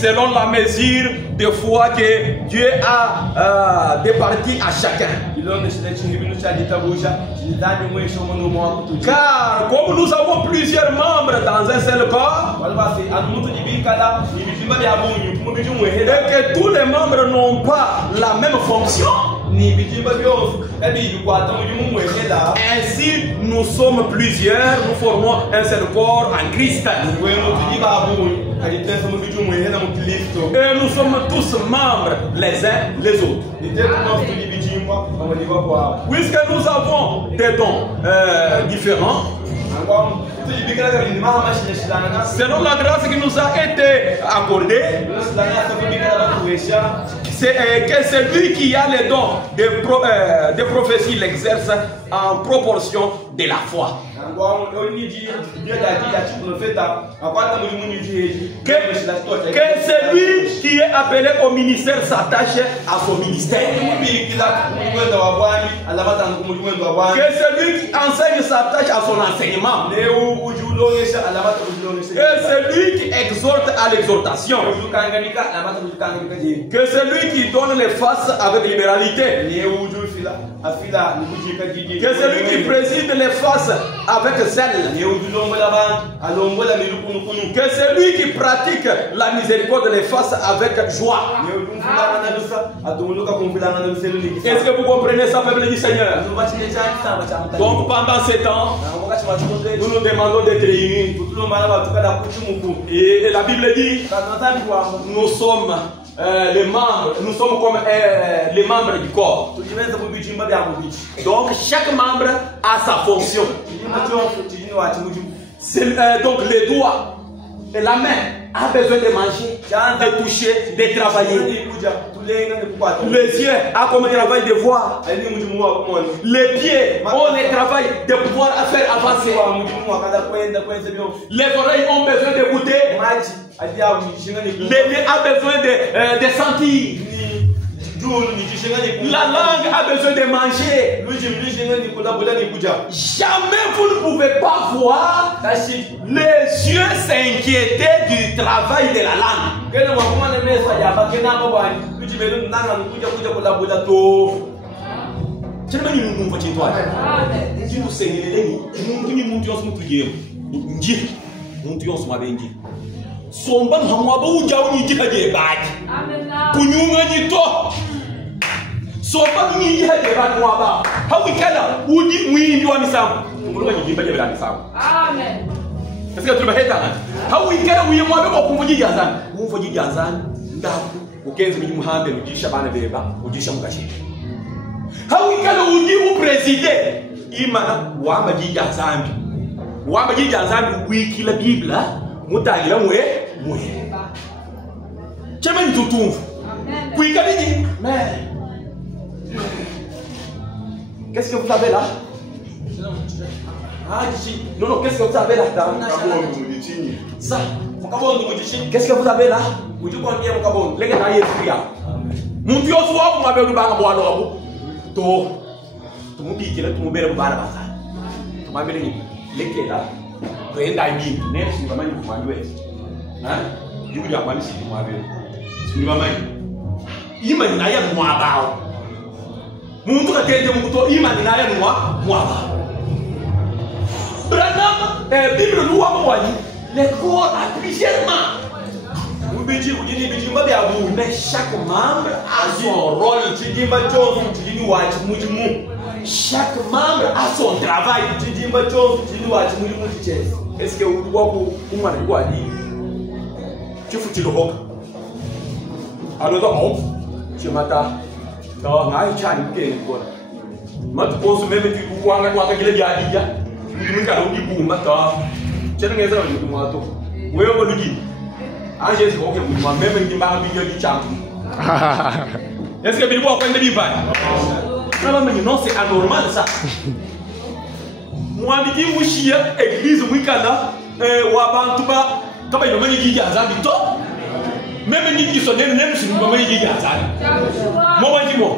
selon la mesure de foi que Dieu a départi à chacun. Car comme nous avons plusieurs membres dans un seul corps, et que tous les membres n'ont pas la même fonction, ainsi nous sommes plusieurs, nous formons un seul corps en Christ. Et nous sommes tous membres les uns les autres. Puisque nous avons des dons différents, selon la grâce qui nous a été accordée, que celui qui a les dons de prophétie l'exerce en proportion de la foi. Que celui qui est appelé au ministère s'attache à son ministère. Que celui qui enseigne s'attache à son enseignement. Que celui qui exhorte à l'exhortation. Que celui qui donne les faces avec libéralité. Que celui qui préside les faces avec zèle. Que celui qui pratique la miséricorde les fasse avec joie. Est-ce que vous comprenez ça, peuple du Seigneur? Donc pendant ces temps, nous nous demandons d'être réunis. Et la Bible dit, nous sommes les membres, nous sommes comme les membres du corps. Donc chaque membre a sa fonction. Donc les doigts et la main a besoin de manger, de toucher, de travailler. Les yeux a comme travail de voir. Les pieds ont le travail de pouvoir faire avancer. Les oreilles ont besoin d'écouter. Les nez a besoin de sentir. La langue a besoin de manger. Jamais vous ne pouvez pas voir les yeux s'inquiéter du travail de la langue. Somba hamwaba ujawo ni jikaje baji kunyunga nyito somba ni jikaje baji mwaba hawikala uji mwindi wa misamu nguluba nyimba je bela misamu amen. Est-ce que tu vas heta hawikala uyimwabe ko kumuji yazana umvo ji yazana ndaku ukenze mu muhambe mujisha bana beba ujisha mugashi hawikala uji u president imana wamba ji yazambi wamba ji yazambi wikila bibla mutagira mwe chemeni tutumvu kuikabidi. Qu'est-ce que vous avez là? Non, non, qu'est-ce que vous avez là? Ça. Qu'est-ce que vous avez là? Les gars, il y a mon Dieu, soit vous m'avez dit, to mon pique là, tu me belles barres. Tu m'as dit, les gars là. Merci, maman, vous m'avez dit. Hein? Je vous dis à moi, si vous m'avez dit. Si vous m'avez dit. Il m'a dit, moi, mon tour a été mon tour, il m'a dit, moi. Branham, Bible, nous avons dit, les corps a plusieurs mains. Mais chaque membre a son rôle. Chaque membre a son travail. Est-ce que vous voyez tu fous le roc? Alors, tu m'attends. Non, je suis allé. Je pense même que tu vois que tu as dit. Tu m'as dit que tu as dit. Tu m'as dit. Ah, j'ai dit que moi-même, je ne sais pas. Est-ce que tu vois quand tu vas? Non, c'est anormal ça. Moi, je dis que je suis à l'église, je suis à Wabantuba, comme je me dis à Zabito. Même si je suis à l'église, je me dis à Zabito. Moi, je dis moi.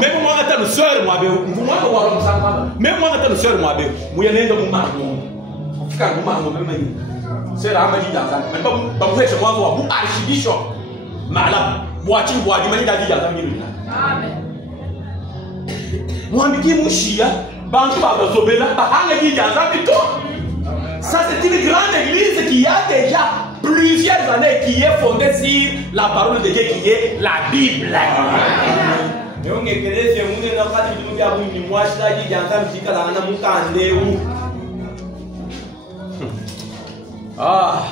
Même moi, je suis soeur, moi, même moi, je suis soeur, moi, je suis C'est la magie dans ça. Mais pas vous êtes moi vous archibishop. Malade. Boati boati mani da dia dans mille. Amen. Moi miki mushia, bantu ba zobela ba hanga dia dans ça bito. Ça c'est une grande église qui a déjà plusieurs années qui est fondée sur la parole de Dieu qui est la Bible. Mais on est que les gens qui n'ont pas de Bible, ils moi je l'ai dit dans ça musique là on a monté où. Ah,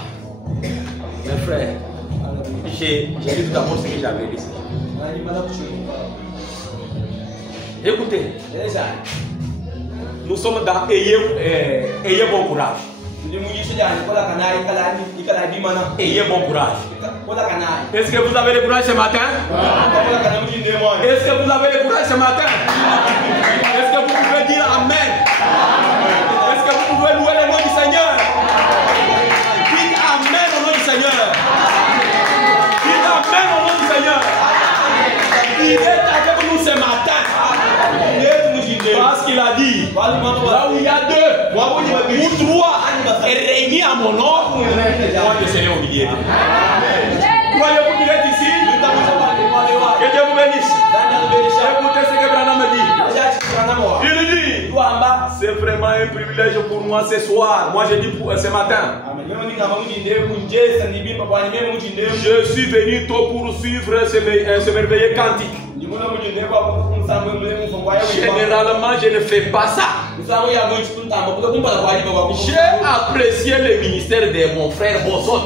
mes frères, j'ai dit tout d'abord ce que j'avais dit. Écoutez, nous sommes dans ayez bon courage. Ayez bon courage. Est-ce que vous avez le courage ce matin? Est-ce que vous avez le courage ce matin? Est-ce que vous pouvez dire Amen? Est-ce que vous pouvez louer le nom du Seigneur? Dites Amen au nom du Seigneur. Dites Amen au nom du Seigneur. Il est avec nous ce matin. Parce qu'il a dit, là où il y a deux ou trois réunis à mon nom, moi je serai au milieu. Croyez-vous qu'il est ici? Que Dieu vous bénisse. Écoutez ce que Branham me dit. Il dit, c'est vraiment un privilège pour moi ce soir. Moi je dis pour ce matin. Je suis venu tôt pour suivre ce merveilleux cantique. Généralement, je ne fais pas ça. J'ai apprécié le ministère de mon frère Bossot.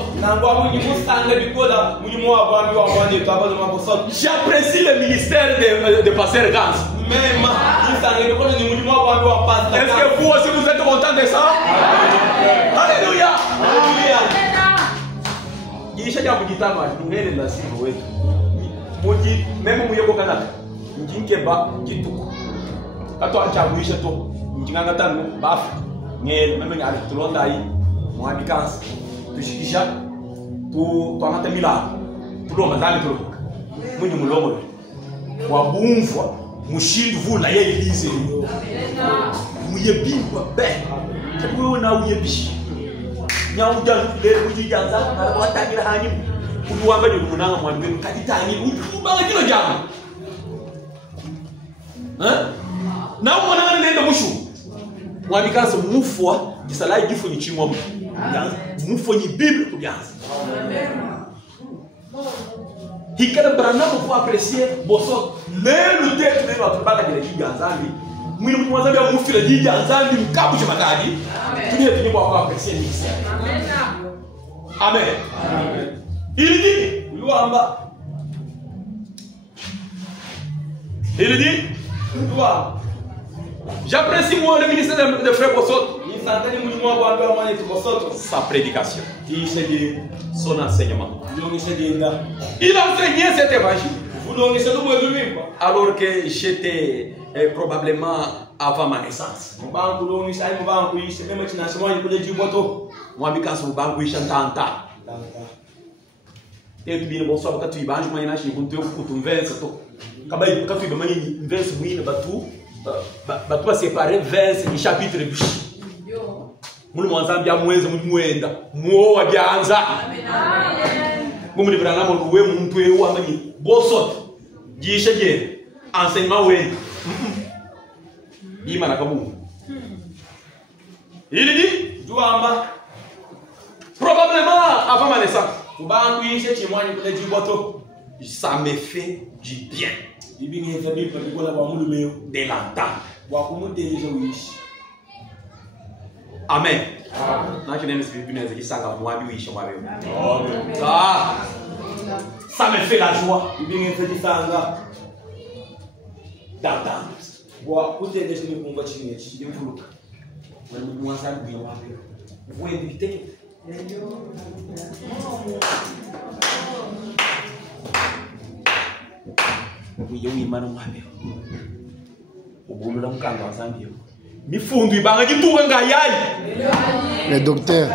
J'apprécie le ministère de Pasteur Gans. Est-ce que vous aussi vous êtes content de ça? Alléluia. Même si vous Canada, Njinkéba, Jituko. Quand on a vu Chateau, Njingatan, Baf, Niel, même à Tolondaï, Mohabikans, Tushikisha, tout en Atamila, tout le monde dans le groupe. Mounimoulombe, Waboumfwa, Mouchil, vous, la Yélise, Mouyebi, Ben, c'est pour nous, Ouyebi. Nyaudan, les Moudiganza, Watakil Hanim. Uduamba de Munanga Mwambin, Kaditani, Udubanga Kilo Jam. Now, one of the Mushu. Mwabikans Mufwa, the Salai Gifuni Chimom, Mufoni Bible to Yans. He can Branham pour apprécier Bossot. Le tête de notre bague de Giganzali. Nous nous avons fait le Giganzali, nous capons de Magadi. Tout est venu pour apprécier le ministère. Amen. Il dit, j'apprécie moi le ministère de Frère Bossot. Sa prédication, son enseignement. Il enseignait cet évangile. Alors que j'étais probablement avant ma naissance. Moi, et puis bien bonsoir quand tu vas jouer na chez vous tu verse to quand tu vas mani verse muina batu séparer verse ni chapitre bishi mulu mwanzambia mwezi mwenda muo byanza ngumuli brana mo we muntu ewu amani bosot gishe je enseignement we bima na kabu il dit doamba probablement avant ma naissance. Ça me fait du bien de l'entendre. Amen. Ça me fait la joie d'entendre. Vous invitez. Le docteur.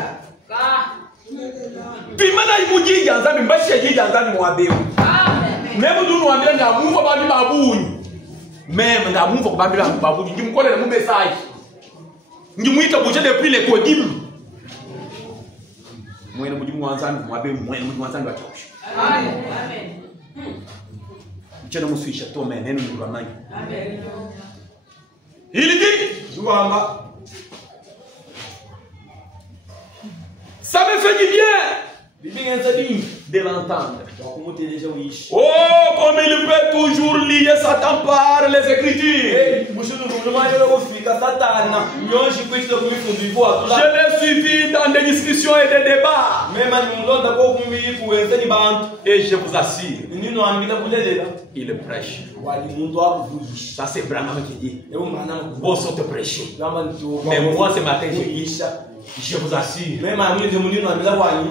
mwene mujimu wanzani mwabe mwene mujimu wanzani wachausha. Amen. Mchana musuisha to menenu nguramanyi. Amen. Il dit, Jouamba, ça me fait du bien de l'entendre. Oh, comme il peut toujours lier Satan par les Écritures. Je l'ai suivi dans des discussions et des débats. Et je vous assure, il prêche. Ça c'est Branham qui dit. Vous sortez prêcher. Mais moi ce matin je dis, je vous assure,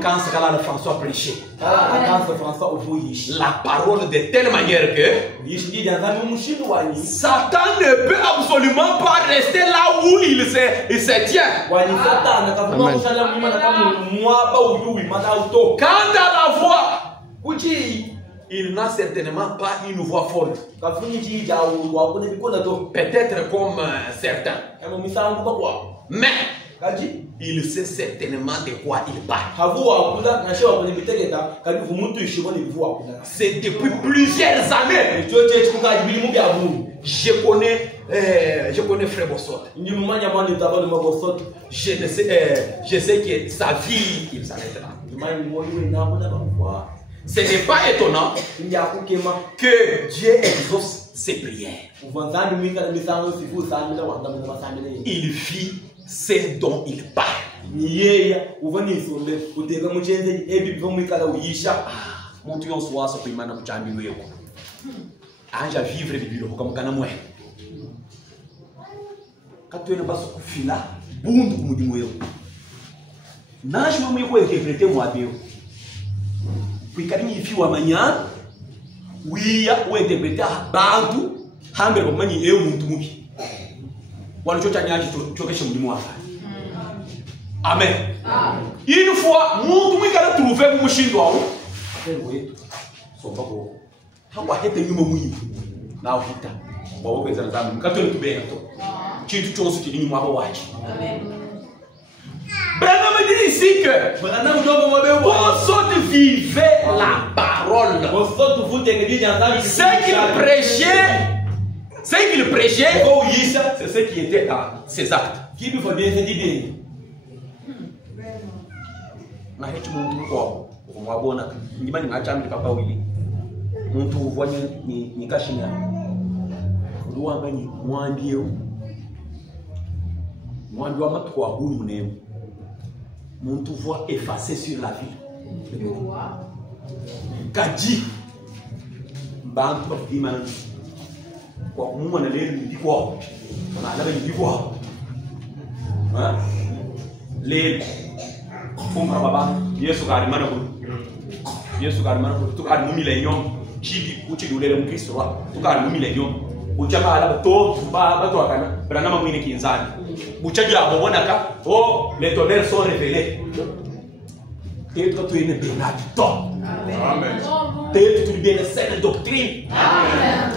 quand ce cas-là, François prêchait, la parole de telle manière que Satan ne peut absolument pas rester là où il se tient. Quant à la voix, il n'a certainement pas une voix forte. Peut-être comme certains. Mais il sait certainement de quoi il parle. C'est depuis plusieurs années. Je connais Frère Bossot. Je sais que sa vie, il s'arrête là. Ce n'est pas étonnant que Dieu exauce ses prières. Il vit ce dont il parle. Montu yon soa so pimana mchambi weko. Anja vivre bibilo comme kana mwe. Katwena baso kufila bundu kumudimu weko. Nashi mwe ko interpréter moi bio. Kwikani ifiwa manya wiya o interpréter bantu hambe ko manyi muntu mubi. Wala chocha nyaji chokeshe mudimu wafa. Amen. Une fois, muntu mwikala trouver mushindo wao. Wetu sombako hawa hete nyuma mwi na uhita wao kweza zamu mkatoni tubega to chintu chonso kiri nyuma abo wachi. Amen. Branham dit ici que Branham doit mobe wa sorte vivait la parole. Ce qu'il prêchait, c'est ce qui était dans ses actes. Qui lui faut bien se dire. Na hicho muntu kwa mwabona nyimani ngachambi papa wili muntu uvanye ni kashinya ruwanga ni mwambie wa matu wa hunu munemu muntu voit effacer sur la ville kaji bantu bakimana kwa kumwana lelo ndikwa na alaba ndikwa lelo fumra baba Yesu karimana ko Yesu karimana ko tukari mu millennium chidi uchi dulele mu Kristo wa tukari mu millennium uchama ala to ba to akana Branham mwine kinzani uchaji abona ka les tonnerres sont révélés teto tu ine benedito. Amen. Teto tu bien cette doctrine. Amen.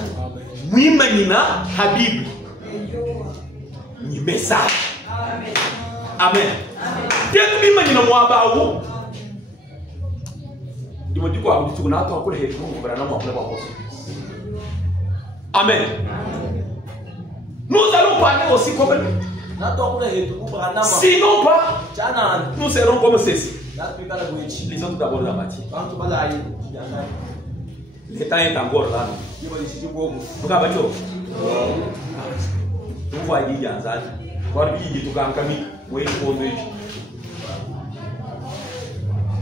Mwima nina habibi ni message. Amen. Amen. Teto mwima nina mwabawu dimodi kwa abudu kuna hata wakule hetu Mungu Branham wakule kwa hoso. Amen. Nous allons parler aussi comme sinon pas nous serons comme ceci. Lisons tout d'abord la matière. Le temps est encore là. Vous avez dit vous voyez il y a un zan.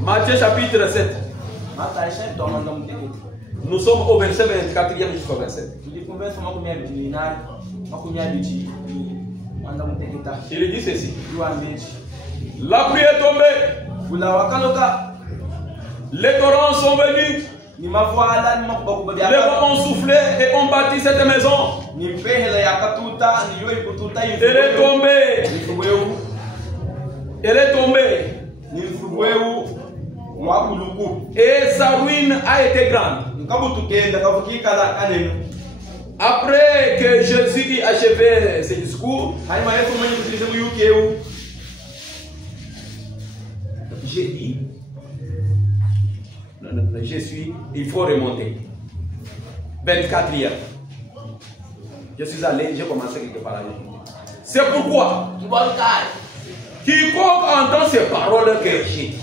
Matthieu chapitre 7. Nous sommes au verset 24e jusqu'au verset. Il dit ceci. La pluie est tombée. Les torrents sont venus. Les vents ont soufflé et ont bâti cette maison. Elle est tombée. Elle est tombée. Et sa ruine a été grande. Après que Jésus eut achevé ses discours, j'ai dit, il faut remonter. 24e. Je suis allé, j'ai commencé quelque part. C'est pourquoi quiconque entend ces paroles que j'ai dit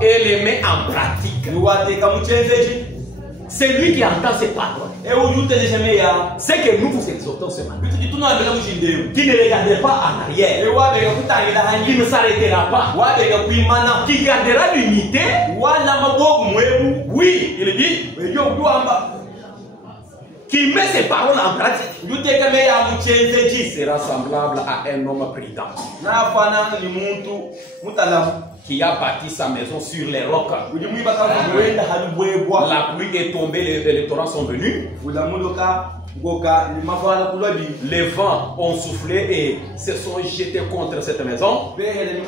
et les met en pratique, c'est lui qui entend ces paroles. C'est que nous vous exhortons ce matin. Qui ne regardez pas en arrière, qui ne s'arrêtera pas, qui gardera l'unité. Oui, il dit qui met ses paroles en pratique sera semblable à un homme prudent qui a bâti sa maison sur les rocs. La pluie est tombée, les torrents sont venus. Les vents ont soufflé et se sont jetés contre cette maison. Elle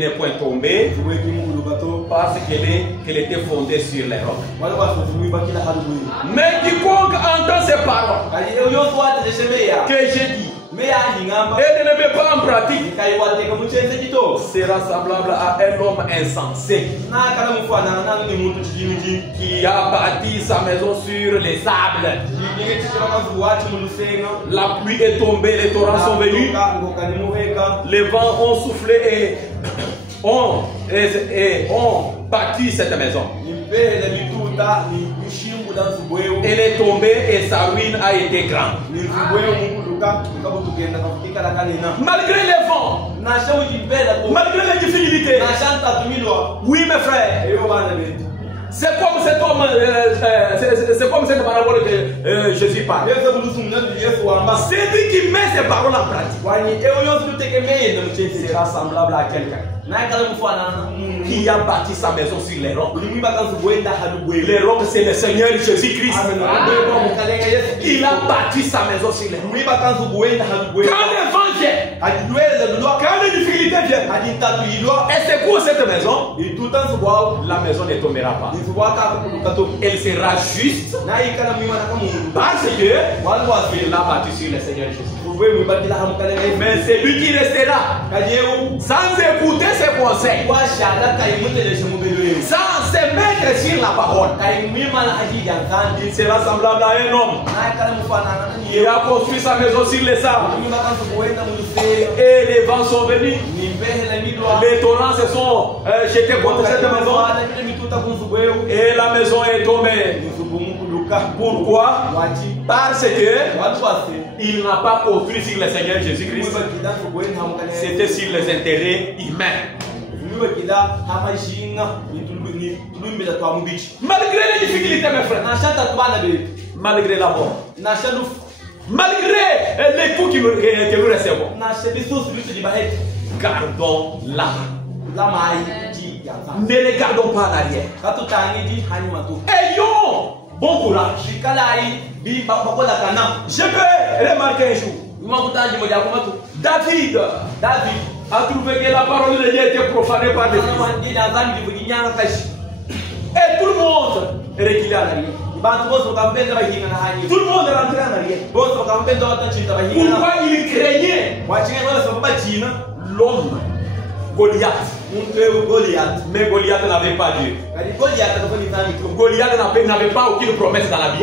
n'est point tombée parce qu'elle était fondée sur les rocs. Mais quiconque entend ces paroles que j'ai dit et ne le met pas en pratique sera semblable à un homme insensé qui a bâti sa maison sur les sables. La pluie est tombée, les torrents sont venus, les vents ont soufflé et ont bâti cette maison. Elle est tombée et sa ruine a été grande. Malgré les vents, malgré les difficultés, oui mes frères, c'est comme cet homme, c'est comme cette parabole que Jésus parle. C'est lui qui met ses paroles en pratique. Sera semblable à quelqu'un qui a bâti sa maison sur les rocs. Les rocs, c'est le Seigneur Jésus-Christ. Il a bâti sa maison sur les rocs. Quand les vents viennent, quand les difficultés viennent, et secoue cette maison, la maison ne tombera pas. Elle sera juste parce que il l'a bâti sur le Seigneur Jésus. Mais c'est lui qui restera sans écouter ses conseils, sans se mettre sur la parole. Il sera semblable à un homme qui a construit sa maison sur les sables. Et les vents sont venus, les torrents se sont jetés contre cette maison et la maison est tombée. Pourquoi? Parce que il n'a pas construit sur le Seigneur Jésus-Christ. C'était sur les intérêts humains. Malgré les difficultés, mes frères, malgré la mort, malgré les coups que nous recevons, gardons l'âme. Ne les gardons pas en arrière. Ayons bon courage. Je peux remarquer un jour, David a trouvé que la parole de Dieu était profanée par les fils. Et tout le monde est reculé en arrière. Tout le monde est rentré en arrière. Pourquoi il craignait l'homme Goliath? Mais Goliath n'avait pas Dieu. Goliath n'avait pas aucune promesse dans la vie.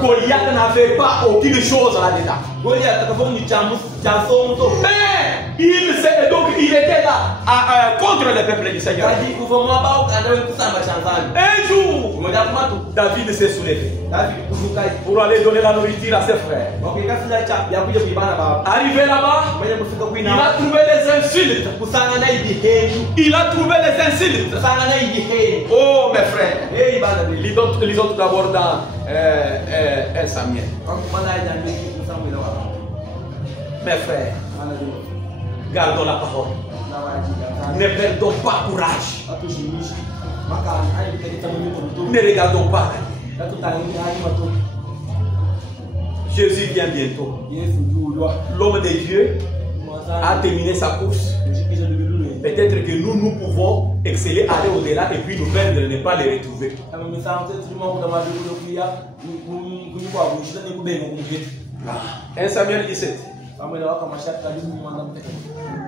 Goliath n'avait pas aucune chose là-dedans. Mais il était là contre le peuple du Seigneur. Un jour, David s'est soulevé pour aller donner la nourriture à ses frères. Arrivé là-bas, il a trouvé les insultes. Il a trouvé les insultes. Oh mes frères, lisons tout d'abord dans 1 Samuel. Mes frères, gardons la parole. Ne perdons pas courage. Ne regardons pas. Jésus vient bientôt. L'homme de Dieu a terminé sa course. Peut-être que nous pouvons exceller, aller au-delà et puis nous perdre, ne pas les retrouver. 1 Samuel 17.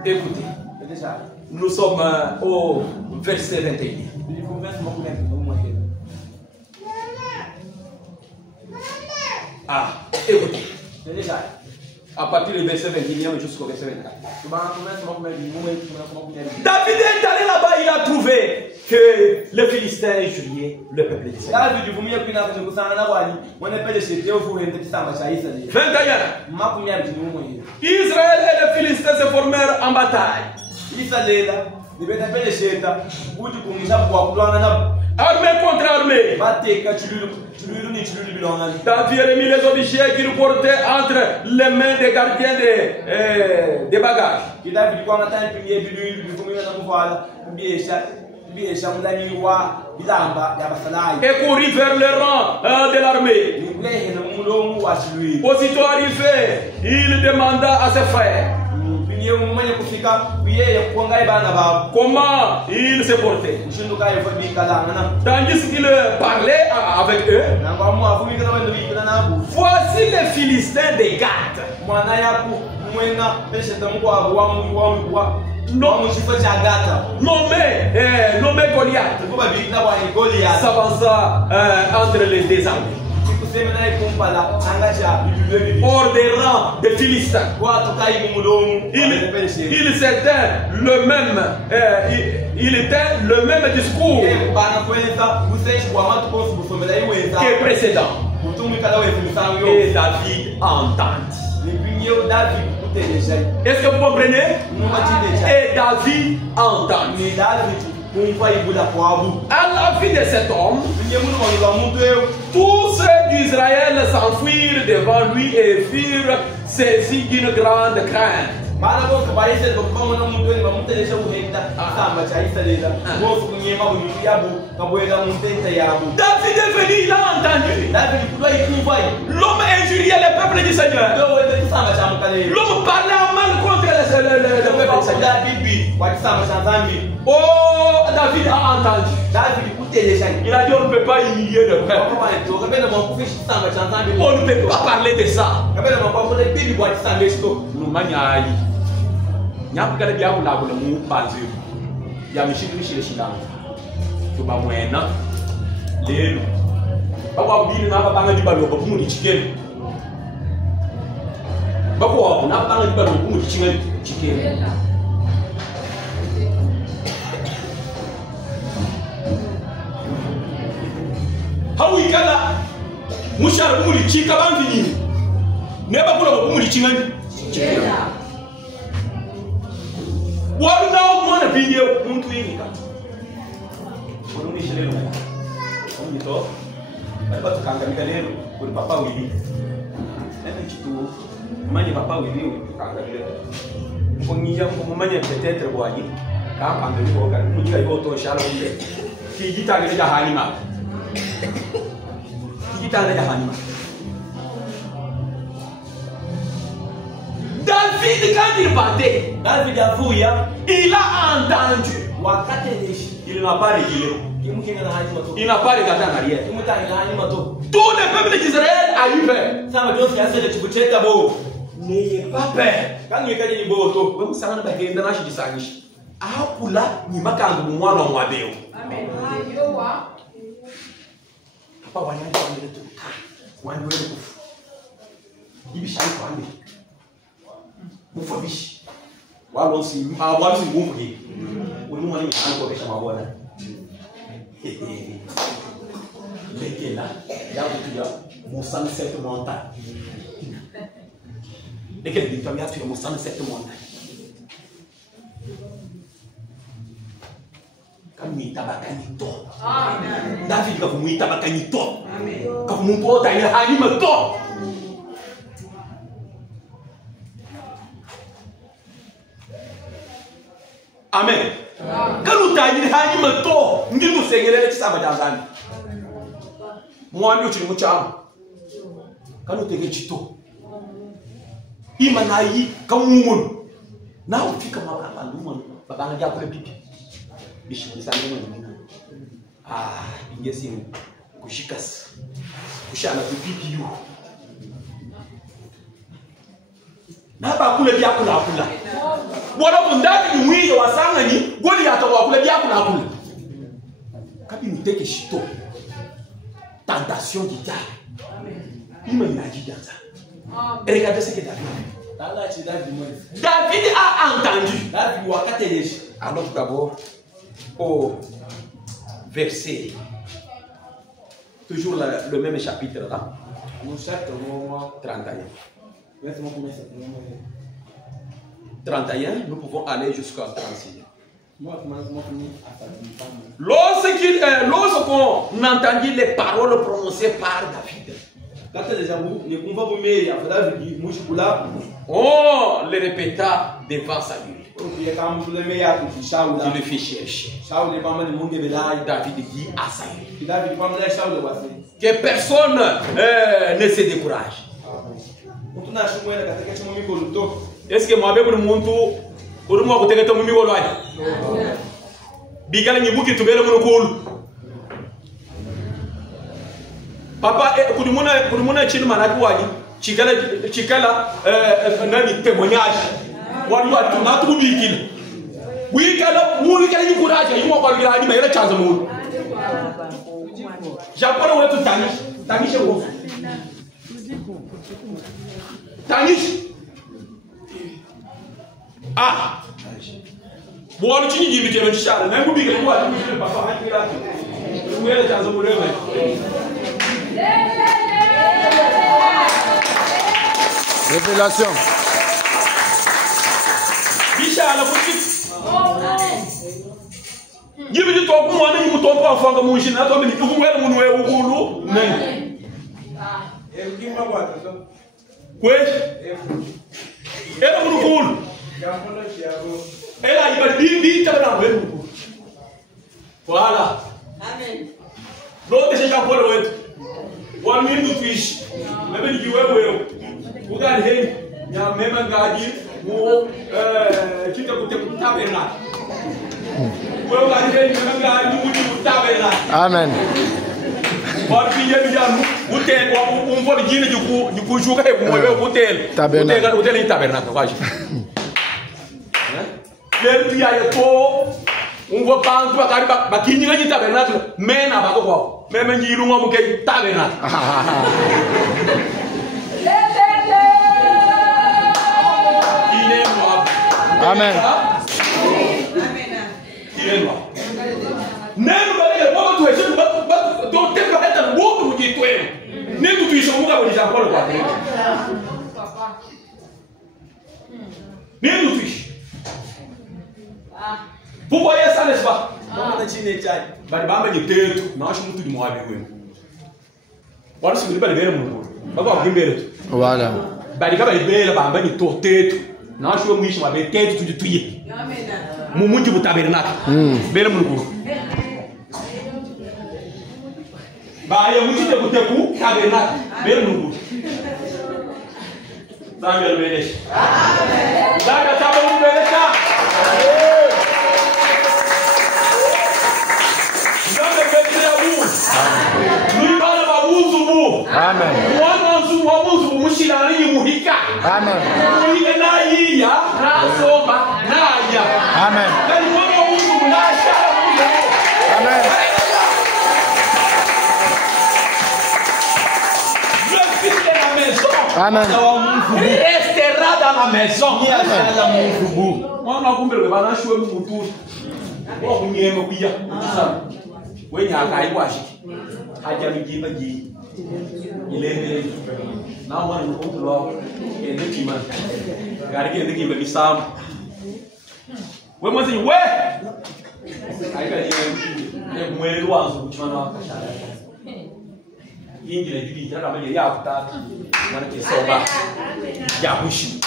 Écoutez. Nous sommes au verset 21. Ah, écoutez. À partir du verset 21 jusqu'au verset 24. David est allé là-bas, il a trouvé que les Philistins injuriaient le peuple d'Israël. 21. Israël et les Philistins se formèrent en bataille. Armée contre armée. David a mis les objets qu'il portait entre les mains des gardiens des bagages. Et courit vers le rang de l'armée. Aussitôt arrivé, il demanda à ses frères comment il se portait. Tandis qu'il parlait avec eux, voici les Philistins de Gath, nommé Goliath, s'avança entre les deux armées. Hors des rangs des Philistins, il était le même discours que précédent. Et David entendit. Est-ce que vous comprenez? Et David entendit. À la vie de cet homme, tous ceux d'Israël s'enfuirent devant lui et furent saisis d'une grande crainte. David est venu, il a entendu. L'homme injuriait le peuple du Seigneur. L'homme parlait mal contre le peuple du Seigneur. Oh, David a entendu. Il a dit on ne peut pas humilier le peuple. On ne peut pas parler de ça. Nous manions. Nyapukala bya kulabula mu panzi ya mishikiri shilanga tuba mwena lelo bakwa bili na babanga dibalo ko mu dikikele bakwa na babanga dibalo ko mu dikikele hawi kala mushar ko mu dikika bangi ne bakula ko mu dikingani what now want a video muito írica por chileno mito vai para tocar galera por papá Willy tipo mãe papá Willy tocar galera fonia como mãe peut-être boani quand quand ele boga não diga eu tô chala onde que guitarra de hanima David, quand il partait, David a fouillé, il a entendu. Il n'a pas réglé. Il n'a pas regardé en arrière. Tout le peuple d'Israël a eu peur. N'ayez pas peur. Quand il y a des mots, vous savez que c'est un peu de sanish. Ah, pour là, il m'a quand on voit l'on Amen. Papa, on a Mufabishi walo si walo si ngumbi ulimu ni mwanangu kesha mabona lekela ya kutuya musana cette montagne lekela bi famia tu musana cette montagne kami tabakani to amen David ka kumu tabakani to amen ka kumu to ta ya hanima to. Amen. Quand nous taillons, nous nous seigneurs qui savent dans l'âme. Moi, nous sommes quand nous te chito. Imanayi comme nous. Na ufika mababa nous baba ngaja kule pipi. Bishikisana mwana. Ah, ingesi kushikas. Kushana pipi yu. Naba kule bia kula kula. Bwana bundaki ni mwiyo wasanga ni goli atawa kule bia kula kula. Kabi muteke shito. Tentation du diable. Il m'a dit dans ça. Regardez ce que David a dit. David a entendu. Alors d'abord, au verset, toujours le même chapitre là. 31. 31, nous pouvons aller jusqu'à 36. Lorsqu'on entendit les paroles prononcées par David, on les répéta devant Samuel. Il le fit chercher. David dit à Samuel que personne ne se décourage. Est-ce que moi, je suis Urumwa kutegeta mumi wolwai. Bigala nyibuki tubele munukulu. Papa kudumuna chini manaki waji. Chikala nani témoignage. Wanu watu natu bigila. Wikala mulikala nyukuraje yumwa kwa bila hadi mayela chanza mulu. Japona wetu tanishe wofu. Tanishe. Ah, bon, tu dis que tu es Charles, même si tu es papa, révélation. Bichard, la petite. Dis-moi, tu t'en fous, on est une tombe enfant comme un chien, attends, mais tu vois, mon noué au boulot. Oui. Elle a mon boulot. Elle a dit voilà. Amen. L'autre c'est Jean-Paul Oued. One minute fish. Même qui ouais. Vous regardez, il y a même un gars qui te tabernacle. Vous regardez, même un gars qui tabernacle. Amen. On voit le guide du coup jouer au hôtel. Tabernacle. Même si on voit pas en toi car qui n'y a tabernacle, mais n'a pas quoi. Même un guide ou un tabernacle. Amen. Il est noir. Même le moment où tu es donc, tu es un beau pour dire toi. Même tu es sur moi, tu es encore le roi. Même tu es. Vous voyez ça, n'est-ce pas? Voilà. Mumunji butabernacle. Bele munukuru. Ba ya mutite kuteku tabernacle. Bele munukuru. Samuel belesh. Amen. Daga tabu belesha. Daga belebu. Nuri bana babuzu bu. Amen. Mwana nzu wabuzu mushira ni muhika. Amen. Muhika na yiya, rasoba na ya. Amen. Amen. Le fils de la maison. Amen. Restera dans la maison. On a compris le balance sur le moutou. On y est mobilia. Oui, il y a un caïwashi. Il est now one in the law and the human. Gotta get the give Sam. When was he where? I got him when it was which one of England, you did have a yap that one is so bad. Yabushi.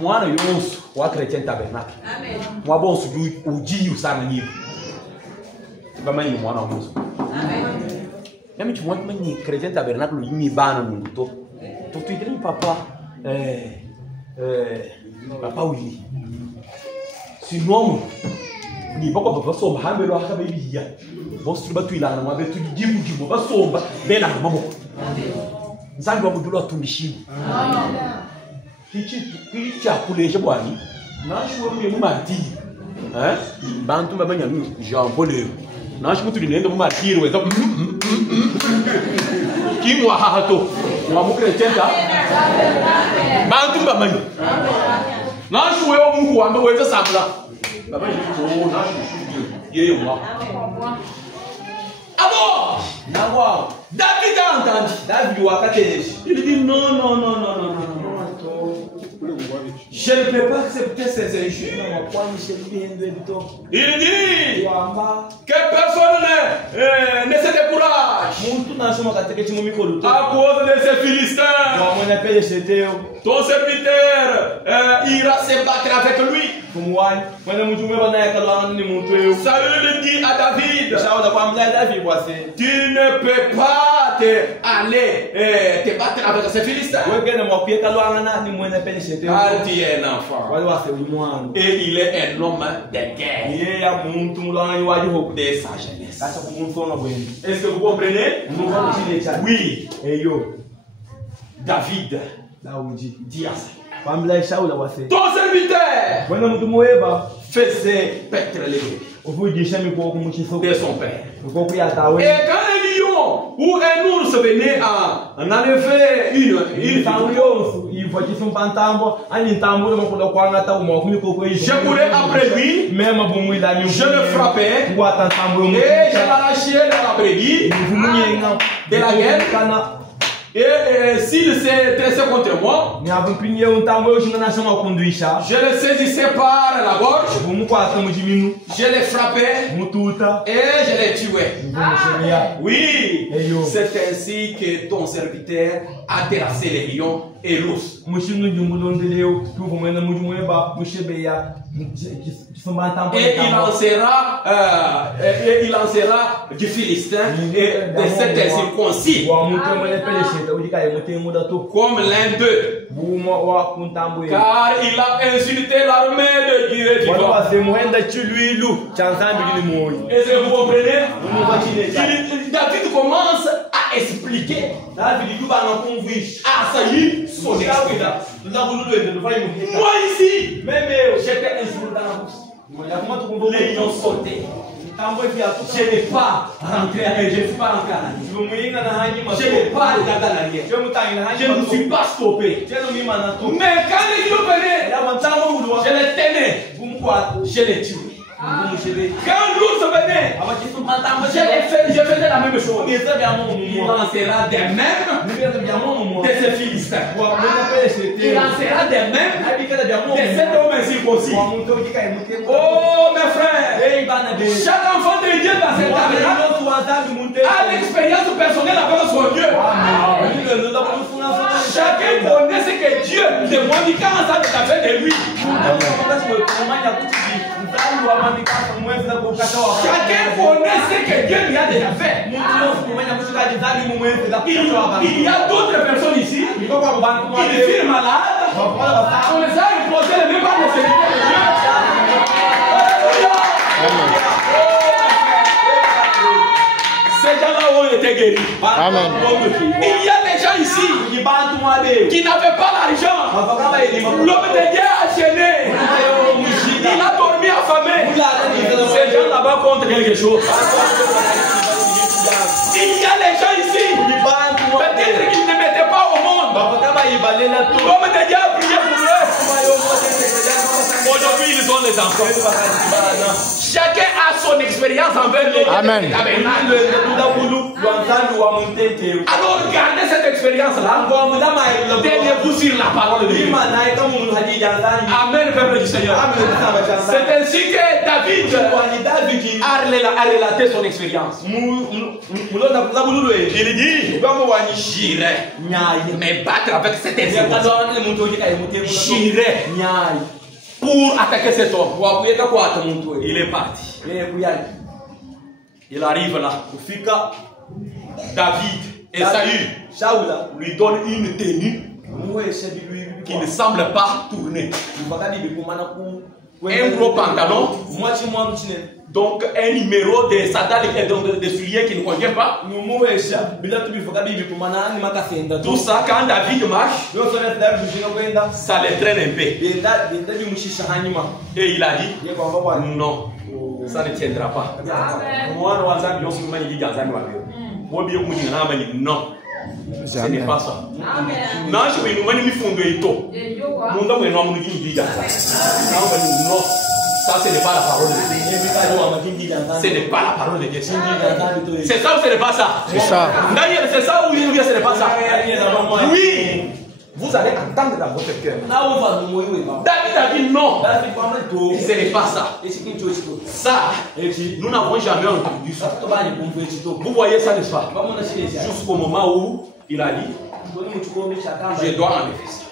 One of yours, what pretend tabernacle. What wants to do, Uji, Sam, but many one of us. Même tu vois que ni chrétien tabernacle ni bana mundo. Tu dis papa papa oui. Sinon ni boko papa so mahambe lo akabe biya. Boss tu batu ilana mwa betu dibu dibu ba somba bela mamo. Nzangi wa mudulo atumishimu. qui a coulé chez moi. Je suis martyr. Hein? Bantu m'a bien Jean-Paul. Non, je suis tout martyr. Qui moi hato? Moi mon chrétien là. Bantu m'a bien. Non, je suis au mou, on doit être semblant. Baba, je suis oh, non, je suis Dieu. Moi. Alors, David a entendu. David il dit non, non, non, non, non, non. Je ne peux pas accepter ces injures. Il dit que personne ne se décourage à cause de ces Philistins. Ton serviteur ira se battre avec lui. Saül dit à David, tu ne peux pas te battre avec ces Philistins. Car tu es un enfant. Et il est un homme de guerre. De sa jeunesse. Est-ce que vous comprenez? Oui. David dit à ça. Ton serviteur faisait paître les de son père. Et quand un lion ou un ours venait en enlever une je courais après lui, je le frappais et je l'arrachais de la brebis de la guerre. Et s'il s'est dressé contre moi, je le saisissais par la gorge, je le frappais et je le tuais. Oui, c'est ainsi que ton serviteur a terrassé les lions et l'ours. Et il lancera du Philistin et de cet incirconcis comme l'un d'eux, car il a insulté l'armée de Dieu vivant. Est-ce que vous comprenez? David commence à expliquer à Saïd son expérience. Moi ici, j'étais insulté dans la bouche. Les lions sautaient. Je n'ai pas rentré à je ne suis pas rentré à l'arrière. Je n'ai pas regardé à l'arrière. Je ne me suis pas stoppé. Mais quand les lions venaient, je les tenais. Je les tuais. Quand l'ours venait, je faisais la même chose. Il lancera des mêmes de ces Philistins. Il lancera des mêmes de cet homme incirconcis. Oh mes frères, chaque enfant de Dieu dans cette tabernacle a l'expérience personnelle avec son Dieu. Chacun connaît ce que Dieu demande quand ça te fait de lui. Chacun connaît ce que Dieu lui a déjà fait. Il y a d'autres personnes ici qui vivent malades. On les a imposés les mêmes par le Seigneur de Dieu. Ces gens-là ont été guéris. Amen. Il y a des gens ici qui n'avaient pas l'argent. L'homme de Dieu a gêné. Il a dormi affamé. Ces gens là-bas comptent quelque chose. Il y a des gens ici, peut-être qu'ils ne mettaient pas au monde. L'homme de Dieu a prié pour eux. Aujourd'hui, ils ont les enfants. Chacun a son expérience envers les gens. Amen. Alors gardez cette expérience-là. Tenez-vous sur la parole de Dieu. Amen, peuple du Seigneur. C'est ainsi que David a relaté son expérience. Il dit, j'irai me battre avec cet esprit. J'irai pour attaquer cet homme. Il est parti. Il arrive là. David et Saül lui donnent une tenue qui ne semble pas tourner. un gros pantalon, donc un numéro de sandales et de souliers qui ne convient pas. Tout ça, quand David marche, ça les traîne un peu. Et il a dit, non, ça ne tiendra pas. Non. Ce n'est pas ça. Non, je vais nous mener non, ça ce n'est pas la parole de Dieu. Ce n'est pas la parole de Dieu. C'est ça ou ce n'est pas ça? C'est ça. C'est ça ou ce n'est pas ça? Oui. Vous allez entendre dans votre cœur. David a dit non. Ce n'est pas ça. Ça, nous n'avons jamais entendu ça. Vous voyez ça, n'est-ce pas? Jusqu'au moment où il a dit, je dois enlever ça.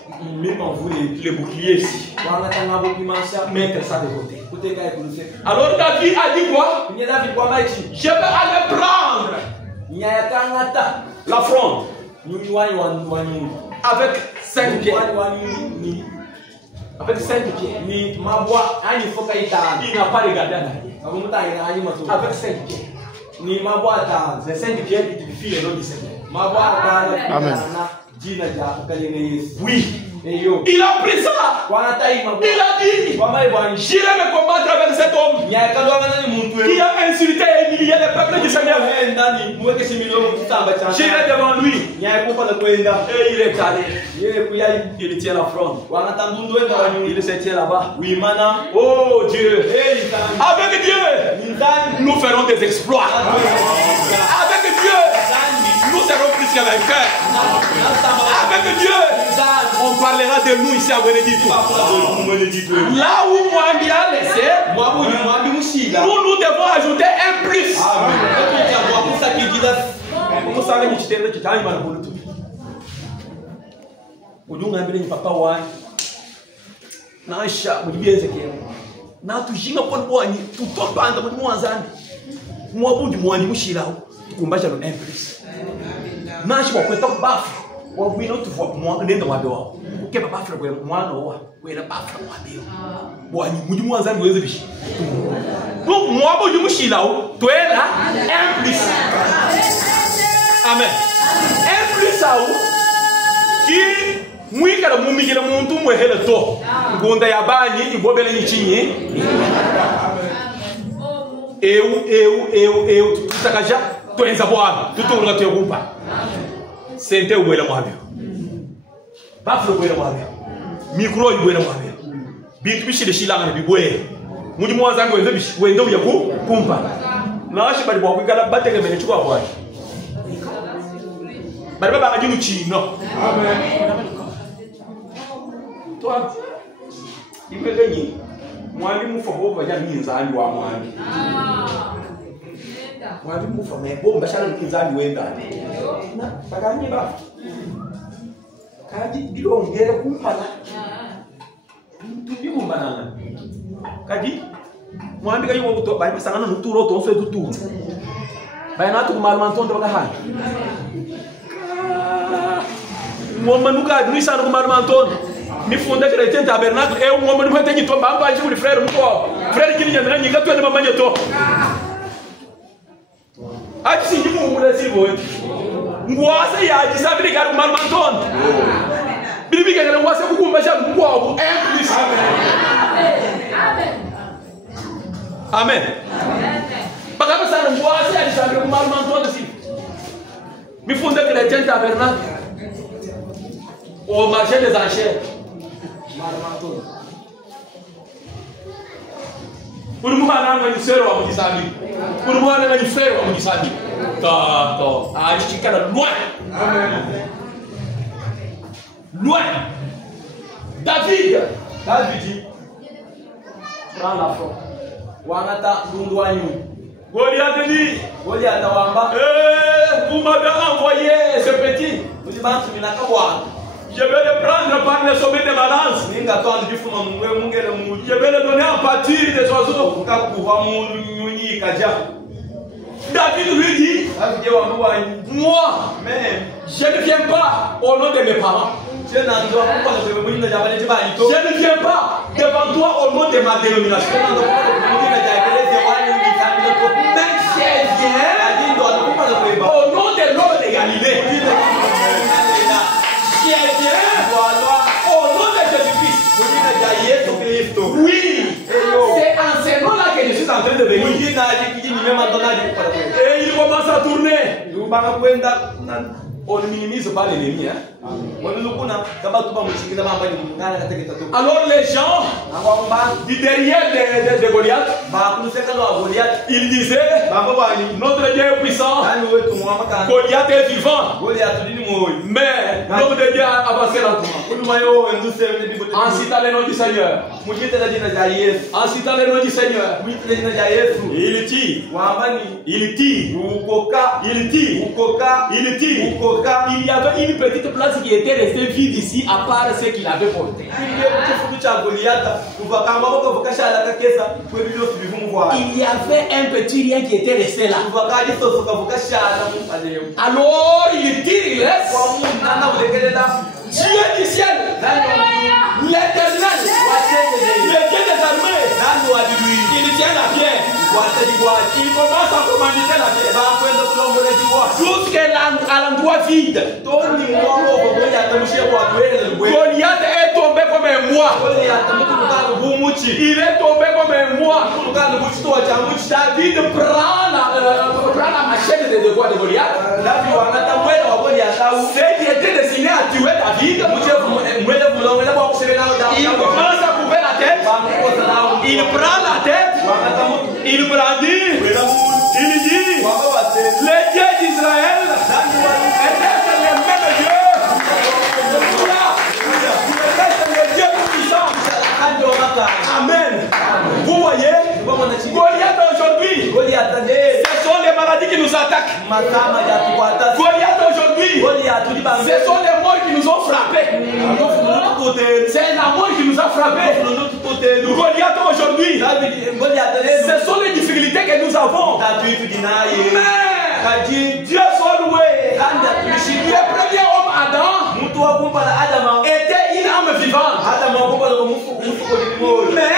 Le bouclier ici. Mettre ça de côté. Alors David a dit quoi? Je vais aller prendre la fronde avec 5 pieds. Avec 5 pieds. Il n'a pas regardé à avec 5 pieds. Les 5 pieds quitifient le nom du Seigneur. Amen. Oui. Il a pris ça. Il a dit, j'irai me combattre avec cet homme qui a insulté et humilié le peuple du Seigneur. J'irai devant lui. Et il est allé. Il tient la fronde. Il se tient là-bas. Oh Dieu. Avec Dieu, nous ferons des exploits. Avec Dieu, nous serons plus que vainqueurs. Avec Dieu, on parlera de nous ici à Bénédicto. Là où Mohamed a laissé, nous devons ajouter un plus. Donc moi, tu es là, un plus. Amen. Un plus à où qui moi quand mon migile mon tout moi hele to gonda ya bani ibobele ni chinyi eu tutakaja twenza bwana tutunga tuyumba sente ubwela mwabyo bafro ubwela mwabyo mikro ubwela mwabyo bitu bishile shilanga ne bibwe mudi mwanzangu wenze bishi wende uya kumpa nashi bali bwa kwikala batenge mene chukwa bwana bali baba ngajinu chino amen toi ipegenyi mwalimu fa bo bajya minzani wa mwami mwalimu fa mebo mbashara minzani wenda na baganye ba kaji bilongere kumpala tubi umbanana kaji mwambi kaji wo to bai pasangana nuturo to so tutu bai na tu malmanton to kaha mo manuka nuisa no malmanton ni fonda chrétien tabernacle et on me demande de tomber en bas le frère frère qui vient de ni gato na mama nyeto ati si mu mu lesi bo ngwase ya ji sabiri garu malmanton bibi ke na ngwase kukumba sha ngwa plus amen baka sana ngwase ya ji sabiri malmanton si mi fonda chrétien tabernacle au marché des enchères. Pour nous, on a un frère ou un frère. Pour nous, on a un frère ou un frère. Ah, je suis loin. Loin. David dit prends la fronde. Wanata Lundouani. Goliath dit Goliath Wamba. Vous m'avez envoyé ce petit. Je vais le prendre par le sommet des balances. Je vais le donner en pâture des oiseaux. David lui dit, moi, je ne viens pas au nom de mes parents. Je ne viens pas devant toi au nom de ma dénomination. Mais je viens au nom de l'homme de Galilée. Je viens au nom de Jésus-Christ. Oui, c'est en ce nom-là que je suis en train de venir. Et il commence à tourner. On ne minimise pas l'ennemi. Hein? Alors les gens, du derrière de Goliath, ils disaient, notre Dieu est puissant, Goliath est vivant, mais l'homme de Dieu a avancé lentement. En citant le nom du Seigneur, en citant le nom du Seigneur, il tire, il tire, il tire, il tire. Il y avait une petite place qui était restée vide ici, à part ce qu'il avait porté. Il y avait un petit rien qui était resté là. Alors il tire, il laisse. Dieu du ciel, l'Éternel, le Dieu des armées, il tient la pierre. Il commence à commander la pierre jusqu'à l'endroit vide. Goliath est tombé comme un mois. Il est tombé comme un mois. David prend la machette de Goliath. C'est qui était destiné à tuer David. Il commence à couper la tête. Il prend la tête. Il brandit. Il dit, le Dieu d'Israël est le même Dieu. Le Dieu puissant. Amen. Vous voyez, Goliath aujourd'hui, ce sont les maladies qui nous attaquent. Goliath aujourd'hui, ce sont les morts qui nous ont frappés. C'est la mort qui nous a frappés. Goliath aujourd'hui, ce sont les difficultés que nous avons. Mais Dieu soit loué. Le premier homme Adam était une âme vivante. Mais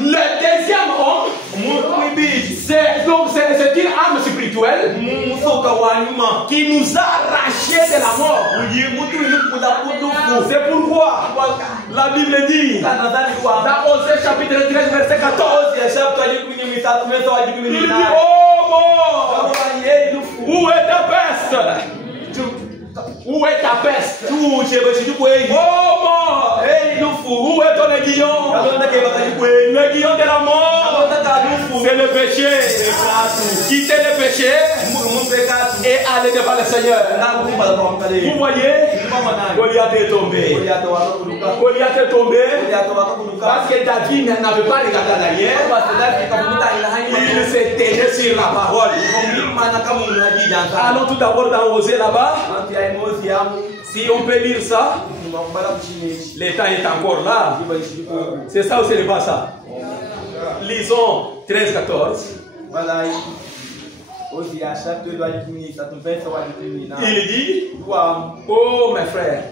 le deuxième homme, c'est une âme spirituelle qui nous a arrachés de la mort. C'est pourquoi la Bible dit dans Osée chapitre 13 verset 14, il dit, oh mort, où est ta peste? Où est ta peste? Oh mort, où est ton aiguillon? L'aiguillon de la mort, c'est le péché. Quittez le péché et allez devant le Seigneur. Vous voyez, Goliath est tombé. Goliath est tombé parce que David n'avait pas regardé en arrière. Il s'est tenu sur la parole. Allons tout d'abord dans Osée là-bas. Si on peut lire ça, le temps est encore là. C'est ça ou ce n'est pas ça? Lisons 13-14. Il dit, oh mes frères,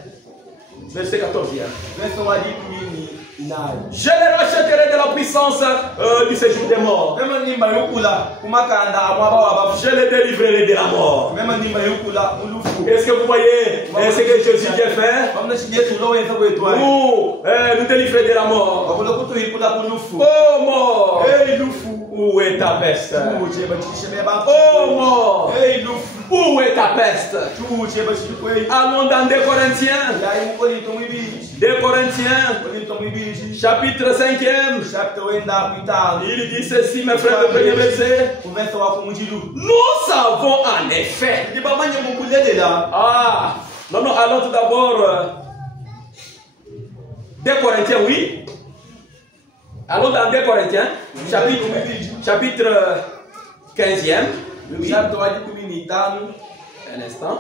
verset 14. Je les rachèterai de la puissance du séjour des morts. Je les délivrerai de la mort. Est-ce que vous voyez ce que Jésus vient faire? Nous délivrer de la mort. Oh mort, où est ta peste? Oh mort, où est ta peste? Allons dans 2 Corinthiens. 2 Corinthiens, chapitre 5e. Il dit ceci, mes frères, le premier verset. Nous savons en effet. Ah, non, allons tout d'abord. 2 Corinthiens, oui. Allons dans 2 Corinthiens, chapitre 15e. Un instant.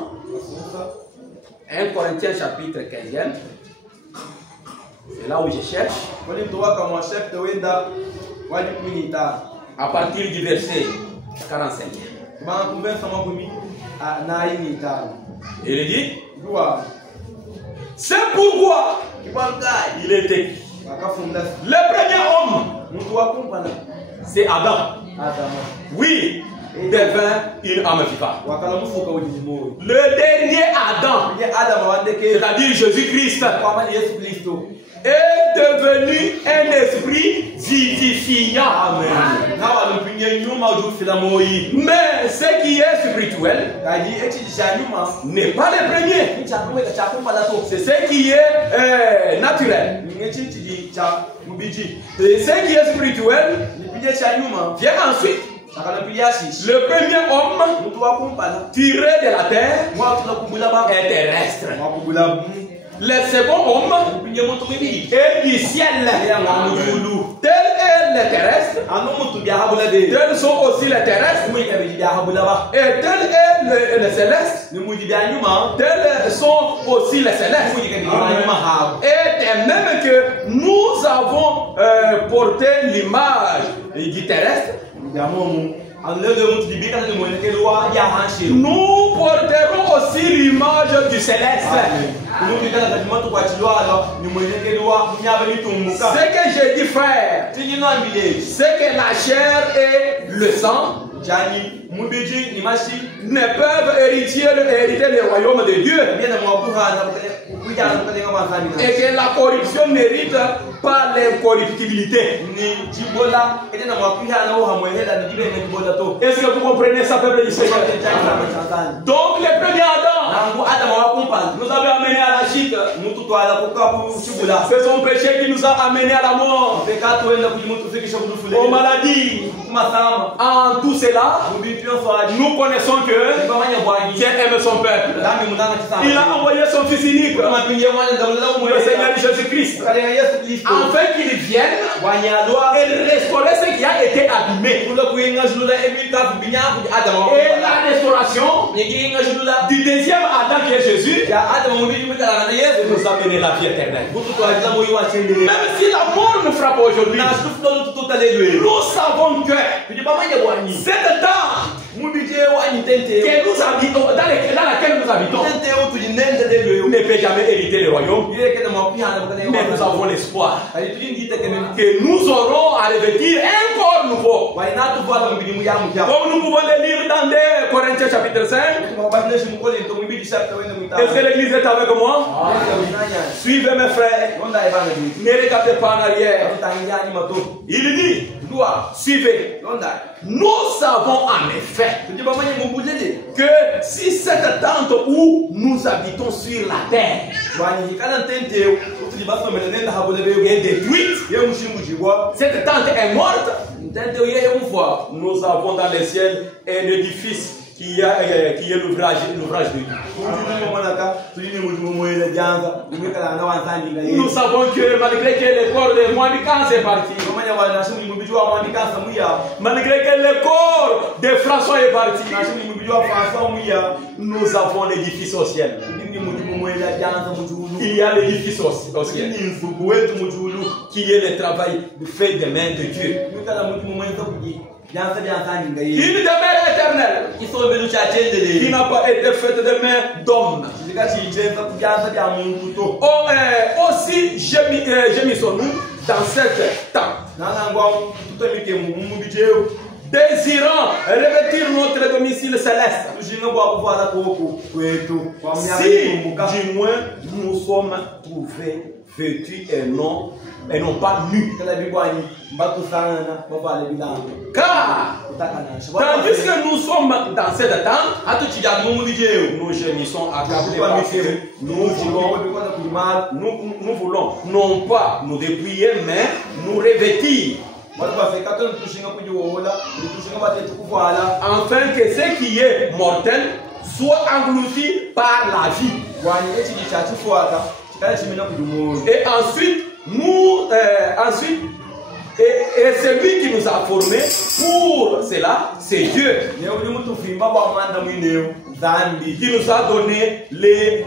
1 Corinthiens, chapitre 15e. C'est là où je cherche. À partir du verset 45. Il dit, C'est pourquoi il est écrit. Le premier homme, c'est Adam. Oui, devint une âme vivante. Le dernier Adam, c'est-à-dire Jésus-Christ, est devenu un esprit vivifiant. Mais ce qui est spirituel n'est pas le premier. C'est ce qui est naturel. Et ce qui est spirituel vient ensuite. Le premier homme tiré de la terre est terrestre. Le second homme est du ciel. Tel est le terrestre, tels sont aussi les terrestres, et tel est le céleste, tels sont aussi les célestes. Et même que nous avons porté l'image du terrestre, nous porterons aussi l'image du céleste. Ce que j'ai dit, frère, c'est que la chair et le sang ne peuvent hériter le royaume de Dieu. Et que la corruption n'hérite pas l'incorruptibilité. Est-ce que vous comprenez ça, peuple du Seigneur? Donc le premier Adam nous avait amené à la chute. C'est son péché qui nous a amené à la mort, aux maladies. En tout cela, nous connaissons que Dieu aime son peuple. Il a envoyé son fils unique, le Seigneur Jésus-Christ, afin qu'il vienne et restaurer ce qui a été abîmé. Et la restauration du deuxième Adam qui est Jésus nous a donné la vie éternelle. Même si la mort nous frappe aujourd'hui, nous savons que cette temps que nous habitons, dans laquelle nous habitons, ne peut jamais hériter le royaume. Mais nous avons l'espoir que nous aurons à revêtir un corps nouveau. Comme nous pouvons le lire dans 2 Corinthiens chapitre 5. Est-ce que l'église est avec moi? Suivez mes frères. Ne regardez pas en arrière. Il dit, suivez. Nous savons en effet que si cette tente où nous habitons sur la terre est détruite, cette tente est morte, nous avons dans les ciels un édifice qui est l'ouvrage de Dieu. Nous savons que malgré que le corps de Moïse est parti, malgré que le corps de François est parti, nous avons l'édifice au ciel. Il y a l'édifice au ciel qui est le travail fait des mains de Dieu. Une demeure éternelle qui n'a pas été faite de mains d'hommes. Aussi gémissons-nous dans cette tente, désirant revêtir notre domicile céleste. Si du moins nous sommes trouvés vêtus et non pas nus. Car tandis que nous sommes dans cette tente, nous gémissons accablés parce que nous voulons non pas nous dépouiller, mais nous revêtir. Afin que ce qui est mortel soit englouti par la vie. Et ensuite, et celui qui nous a formés pour cela, c'est Dieu. Qui nous a donné les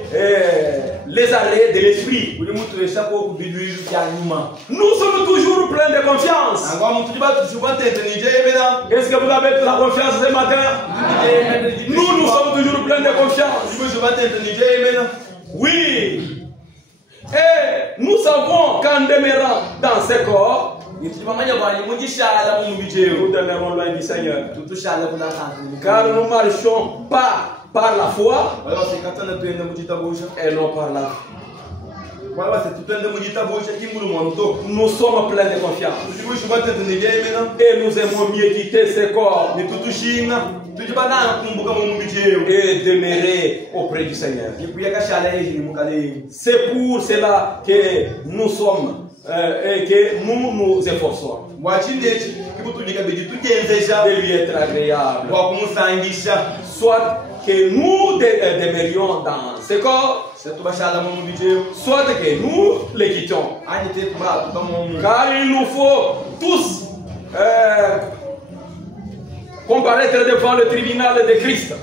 arrêts de l'esprit. Nous sommes toujours pleins de confiance. Est-ce que vous avez la confiance ce matin? Nous sommes toujours pleins de confiance. Oui. Et nous savons qu'en demeurant dans ce corps, nous demeurons loin du Seigneur. Car nous ne marchons pas par la foi et non par la vie. Nous sommes pleins de confiance et nous aimons mieux quitter ce corps et demeurer auprès du Seigneur. C'est pour cela que nous sommes et que nous nous efforçons de lui être agréable. Soit que nous demeurions dans ce corps, soit que nous les quittions. Car il nous faut tous comparaître devant le tribunal de Christ.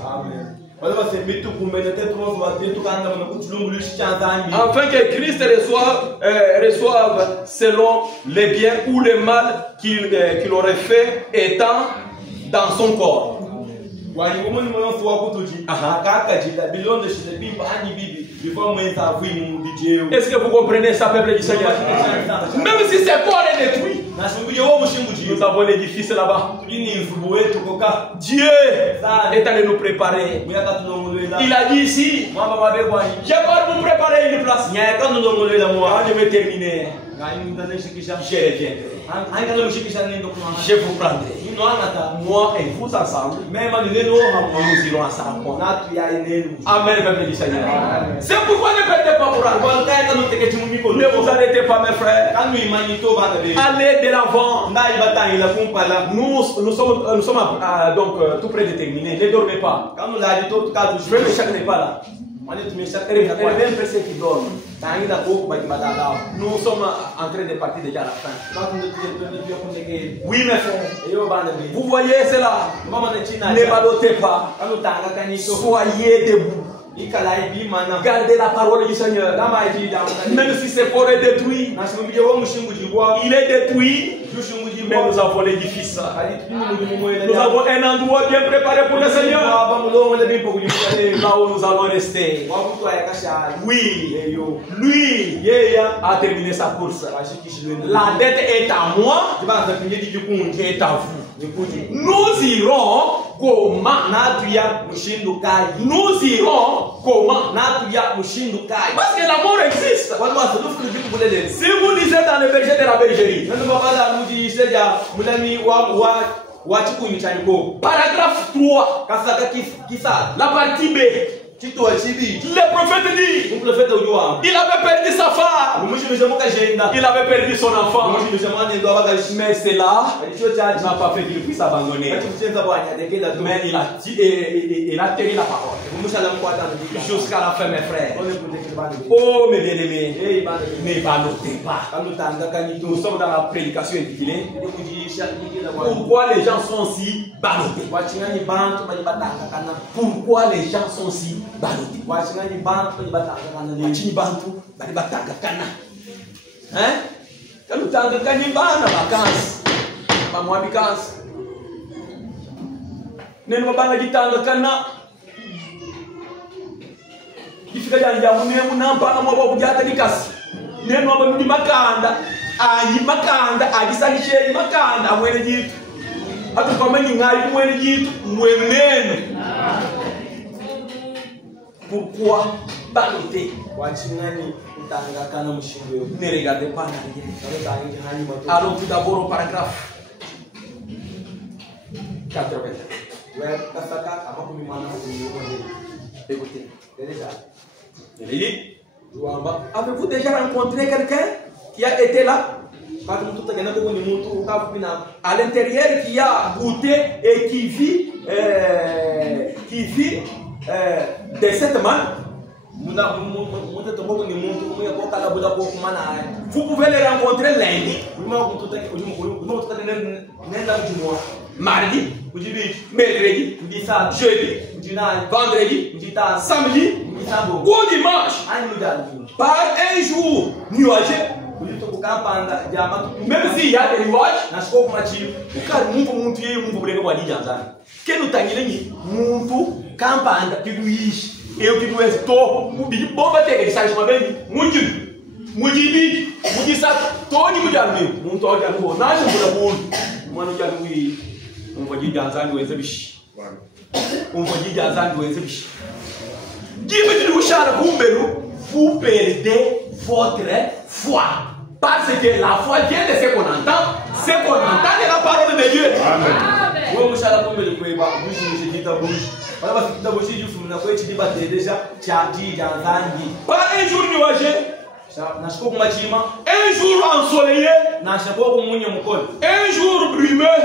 Afin que Christ reçoive selon les biens ou le mal qu'il aurait fait étant dans son corps. Est-ce que vous comprenez ça, peuple du Seigneur? Même si ce corps est détruit, nous avons l'édifice là-bas. Dieu est allé nous préparer. Il a dit ici, j'ai pas vous préparer une place. Quand je vais terminer, je reviendrai. Je vous prendrai. Moi et vous ensemble, nous irons ensemble. Amen, peuple du Seigneur. C'est pourquoi ne perdez pas courage. Ne vous arrêtez pas, mes frères. Allez de l'avant. Nous sommes donc tout près de terminer. Ne dormez pas. Je vais me chaque pas là. Même personne qui dort. Nous sommes en train de partir déjà à la fin. Oui, mes frères. Vous voyez cela. Ne balotez pas. Soyez debout. Gardez la parole du Seigneur. Même si ce corps est détruit, il est détruit, mais nous avons l'édifice. Nous avons un endroit bien préparé pour le Seigneur. Là où nous allons rester. Oui, lui a terminé sa course. La dette est à moi, qui est à vous. Nous irons comment? Nous irons comment? Parce que la mort existe. Si vous lisez dans le berger de la bergerie, paragraphe 3, la partie B, le prophète dit, il avait perdu sa femme, il avait perdu son enfant, mais cela n'a pas fait qu'il puisse abandonner. Mais il a tenu la parole jusqu'à la fin, mes frères. Oh, mes bien-aimés, ne balotez pas. Nous sommes dans la prédication intitulée pourquoi les gens sont si ballottés. Pourquoi les gens sont si ballottés. Hein? Quand nous t'en gagnons en vacances, pas moi vacances. Nous ne pas dit tant de cana. Il faut que nous n'en pas moi pour dire que nous n'avons pas dit makanda. Ayi makanda agisalishe makanda mwene jitu atukomeni ngai mwene jitu mwenene. Pourquoi baloter? Ne regardez pas en arrière. Allons tout d'abord au paragraphe 80. Écoutez. Avez-vous déjà rencontré quelqu'un qui a été là, à l'intérieur, qui a goûté et qui vit de cette manière? Vous pouvez les rencontrer lundi, mardi, mercredi, jeudi, vendredi, samedi ou dimanche. Par un jour nuageux. Même s'il y a des nuages, que nous t'aguilons, nous campanda, que nous eu que nous estou, o bicho bomba tem que sai uma vez muito. Mujibi, mujisa, Tony Mujami, Muntoja, Nash, Manu, Mujizan, who is a bish. Mujizan, who is a bish. Give it to Shara Kumbelu, vous perdez votre foi. Parce que la foi vient de ce qu'on entend, de la parole de Dieu. Amen. Vous Shara Kumbelu, vous pas un jour nuageux, un jour ensoleillé, un jour brumeux,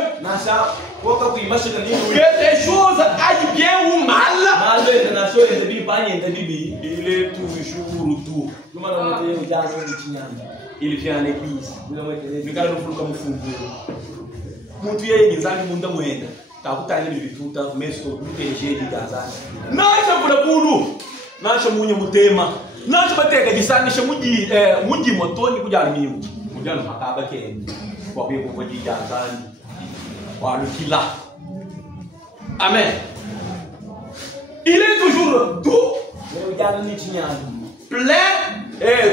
que les choses aillent bien ou mal, il est toujours tout. Il vient à l'église. Takutani bituta mesto kuteje digazana nacha kula kulu nacha munye mutema nacha bateka gisanisha muji motoni kujalimiu mujalo makaba ke kwa beko kwa digazana walukila. Amen. Il est toujours doux, plein,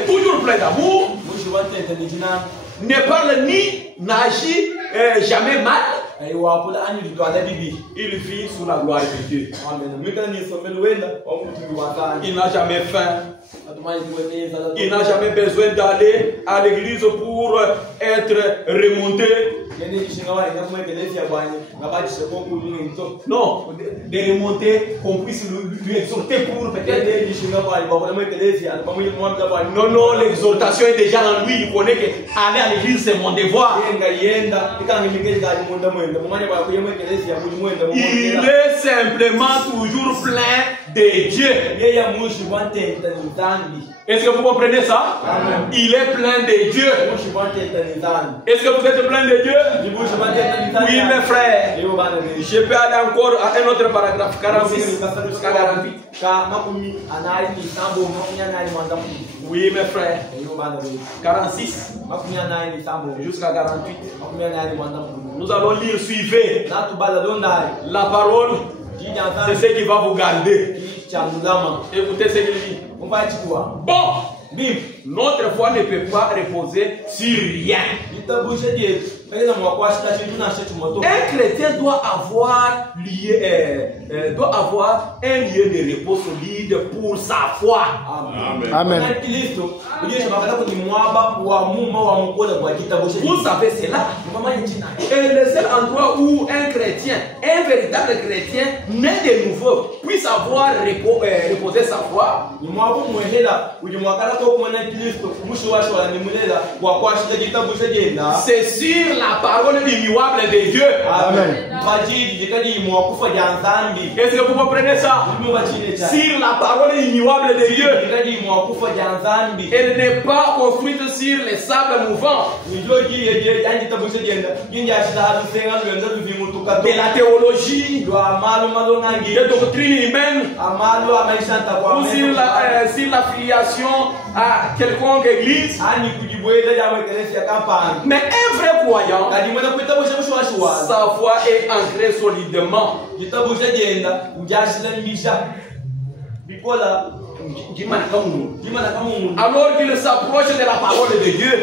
toujours plein d'amour, ne parle ni n'agit jamais mal. Il vit sous la gloire de Dieu. Il n'a jamais faim. Il n'a jamais besoin d'aller à l'église pour être remonté. Non, de remonter, qu'on puisse lui exhorter pour peut-être. Non, non, l'exhortation est déjà en lui. Il connaît qu'aller à l'église, c'est mon devoir. Il est simplement toujours plein de Dieu. Est-ce que vous comprenez ça? Amen. Il est plein de Dieu. Est-ce que vous êtes plein de Dieu? Oui, mes frères. Je peux aller encore à un autre paragraphe, 46 jusqu'à 48. Oui, mes frères. 46 jusqu'à 48. Nous allons lire, suivez. La parole, c'est ce qui va vous garder. Écoutez ce qu'il dit. Bon, notre foi ne peut pas reposer sur rien. Un chrétien doit avoir un lieu de repos solide pour sa foi. Amen. Vous savez cela. Et le seul endroit où un chrétien, un véritable chrétien, né de nouveau, puisse avoir reposé sa foi, c'est sur la parole immuable de Dieu. Amen. Est-ce que vous comprenez ça? Sur la parole immuable de Dieu. Elle n'est pas construite sur les sables mouvants de la théologie, des doctrines humaines, ou sur la filiation à quelconque église. Mais un vrai croyant, sa foi est ancrée solidement. Alors qu'il s'approche de la parole de Dieu.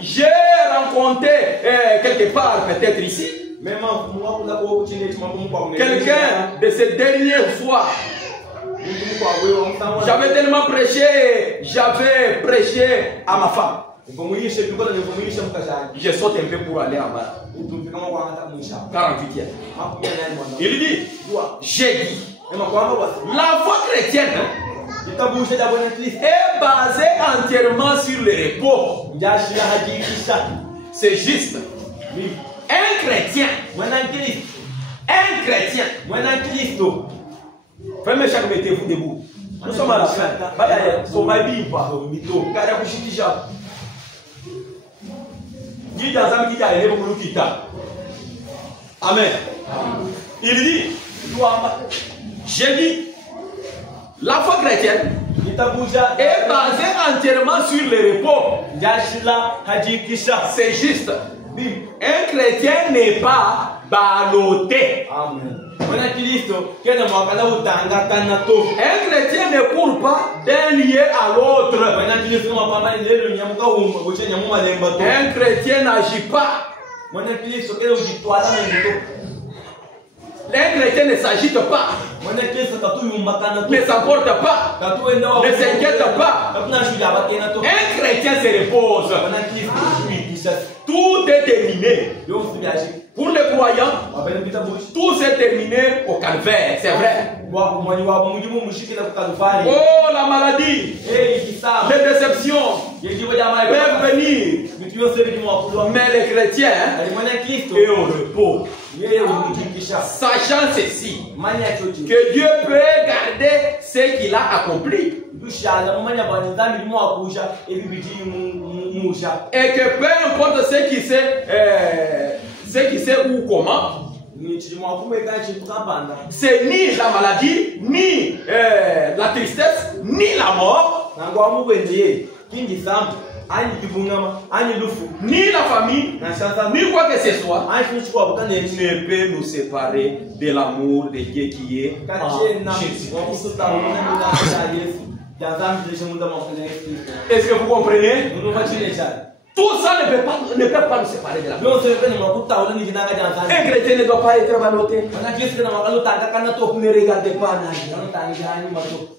J'ai rencontré quelque part, peut-être ici, quelqu'un de ces dernières fois. J'avais tellement prêché, j'avais prêché à ma femme. Je saute un peu pour aller en bas. 48e. Il dit, j'ai dit, la foi chrétienne est basée entièrement sur le repos. C'est juste. Un chrétien, Frère, chaque mettez-vous debout. Nous sommes à la fin. Amen. Il dit, j'ai dit, la foi chrétienne est basée entièrement sur le repos. C'est juste. Un chrétien n'est pas baloté. Amen. Un chrétien ne court pas d'un lieu à l'autre. Un chrétien n'agit pas. Un chrétien ne s'agite pas, ne s'emporte pas, ne s'inquiète pas. Un chrétien se repose. Tout est terminé. Pour les croyants, tout s'est terminé au calvaire, c'est vrai. Oh, la maladie, les déceptions peuvent venir. Mais les chrétiens est au repos. Sachant ceci, que Dieu peut garder ce qu'il a accompli. Et que peu importe ce qui sait ou comment, c'est ni la maladie, ni la tristesse, ni la mort, ni la famille, ni quoi que ce soit, ne peut nous séparer de l'amour de Dieu qui est en Jésus. Est-ce que vous comprenez? Tout ça ne peut pas nous séparer de la vie. Un chrétien ne doit pas être ballotté. Ne regardez pas en arrière,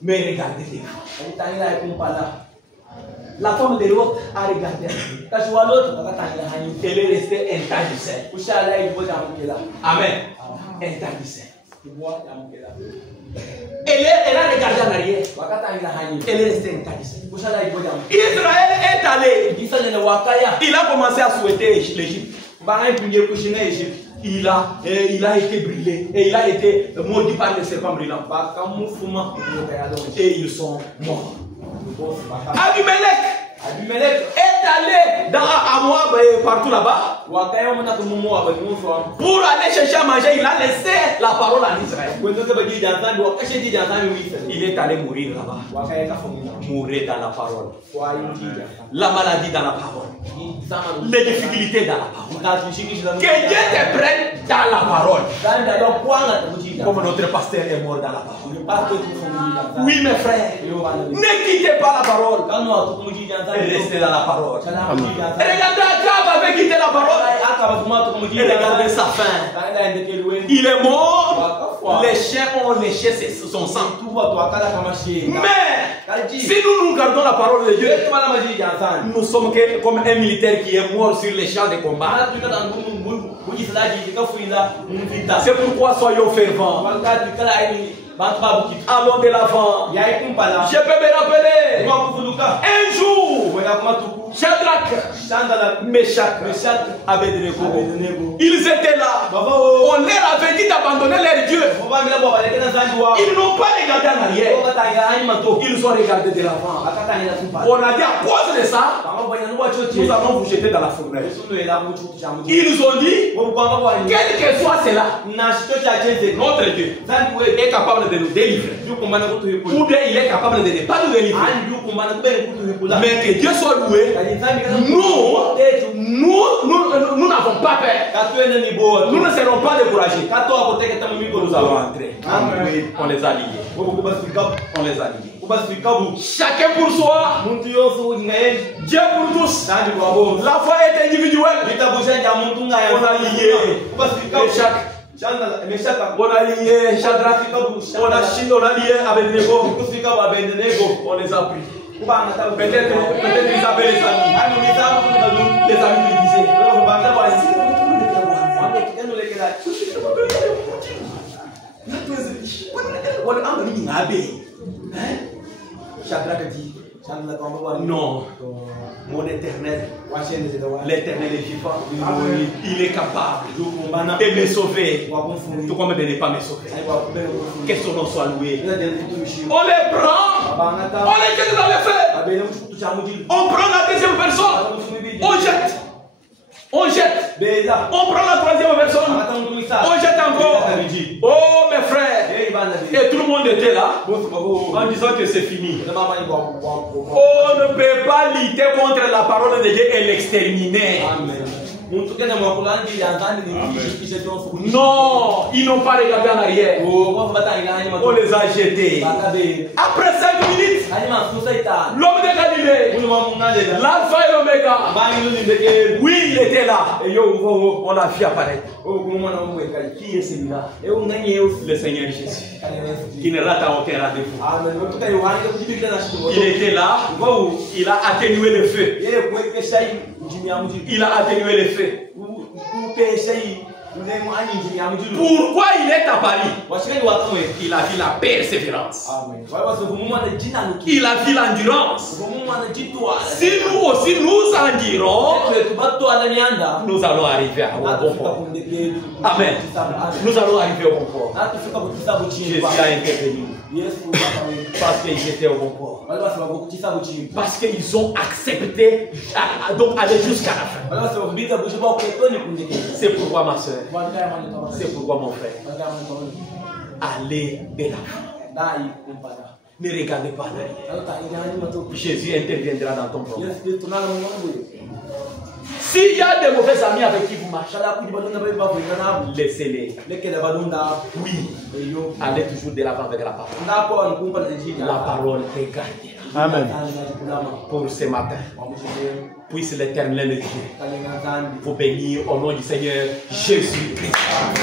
mais regardez devant. La femme de l'autre a regardé. Elle est restée interdite. Amen. Interdite. Elle a regardé en arrière. Elle est restée interdite. Israël est allé. Il a commencé à souhaiter l'Égypte. Il a été brûlé et il a été maudit par les serpents brûlants. Et ils sont morts. Abimelech est allé dans Moab partout là-bas pour aller chercher à manger. Il a laissé la parole à Israël. Il est allé mourir là-bas. Mourir dans la parole. La maladie dans la parole. Les difficultés dans la parole. Que Dieu te prenne dans la parole. Comme notre pasteur est mort dans la parole. Oui, mes frères, ne quittez pas la parole. Restez dans la parole. Regardez Akab avait quitté la parole. Et regardez sa fin. Il est mort. Les chiens ont léché son sang. Mais si nous gardons la parole de Dieu, nous sommes comme un militaire qui est mort sur les champs de combat. C'est pourquoi soyons fervents. Allons de l'avant. Je peux me rappeler un jour, Shadrach, Meshach, Abednego, ils étaient là. On leur avait dit d'abandonner leur Dieu. Ils n'ont pas regardé en arrière. Ils ont regardé de l'avant. On a dit à cause de ça, nous allons vous jeter dans la fournaise. Ils ont dit, quel que soit cela, notre Dieu est capable de nous délivrer. Ou bien il est capable de ne pas nous délivrer. Mais que Dieu soit loué. Nous n'avons pas peur. Nous ne serons pas découragés. Nous allons entrer. On les a liés. On les a liés. Chacun pour soi. Dieu pour tous. La foi est individuelle. On a lié. On a lié Shadrach. On a lié Abednego. On les a pris. Peut-être ils avaient les amis. Les amis lui disaient. Shadrach dit, non, mon éternel, l'éternel est vivant, il est capable de me sauver, tout comme de ne pas me sauver. Que son nom soit loué. On les prend, on les jette dans le feu, on prend la deuxième personne, on jette. On jette. On prend la troisième personne. On jette encore. Oh mes frères. Et tout le monde était là en disant que c'est fini. On ne peut pas lutter contre la parole de Dieu et l'exterminer. Non, ils n'ont pas regardé en arrière. On les a jetés. Après 5 minutes, l'homme de Galilée, l'alpha et l'oméga, oui, il était là. Et on l'a vu apparaître. Qui est celui-là? Le Seigneur Jésus, qui ne rate aucun rendez-vous. Il était là, il a atténué le feu. Il a atténué le feu. Pourquoi il est à Paris? Il a vu la persévérance. Il a vu l'endurance. Si nous aussi nous endurons, nous allons arriver au bon port. Amen. Nous allons arriver au bon port. Jésus a intervenu. Parce qu'ils étaient au bon port. Parce qu'ils ont accepté donc aller jusqu'à la fin. C'est pourquoi ma soeur, c'est pourquoi mon frère, allez de l'avant. Ne regardez pas derrière. Jésus interviendra dans ton problème. S'il y a des mauvais amis avec qui vous marchez, laissez-les. Oui, allez toujours de l'avant avec la parole. La parole est gardée. Amen. Pour ce matin, puisse l'Éternel Dieu vous bénir au nom du Seigneur Jésus-Christ.